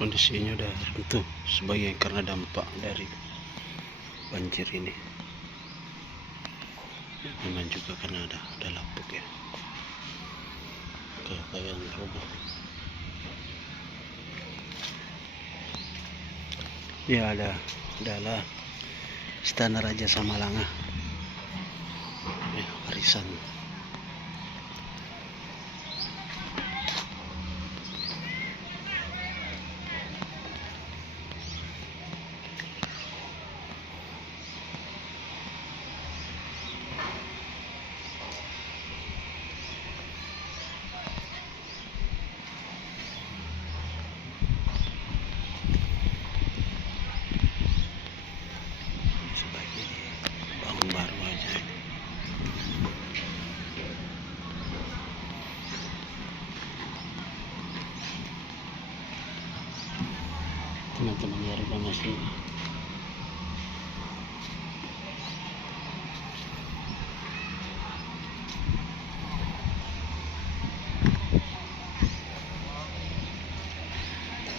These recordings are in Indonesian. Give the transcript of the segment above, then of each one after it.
Kondisinya udah runtuh sebagian karena dampak dari banjir ini. Memang juga karena ada lapuk ya, kayak roboh. Ya adalah Istana Raja Samalanga ya, warisan. Sebaiknya dibangun baru aja. Teman-teman warga masih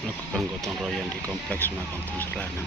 melakukan gotong royong di kompleks makam Selana.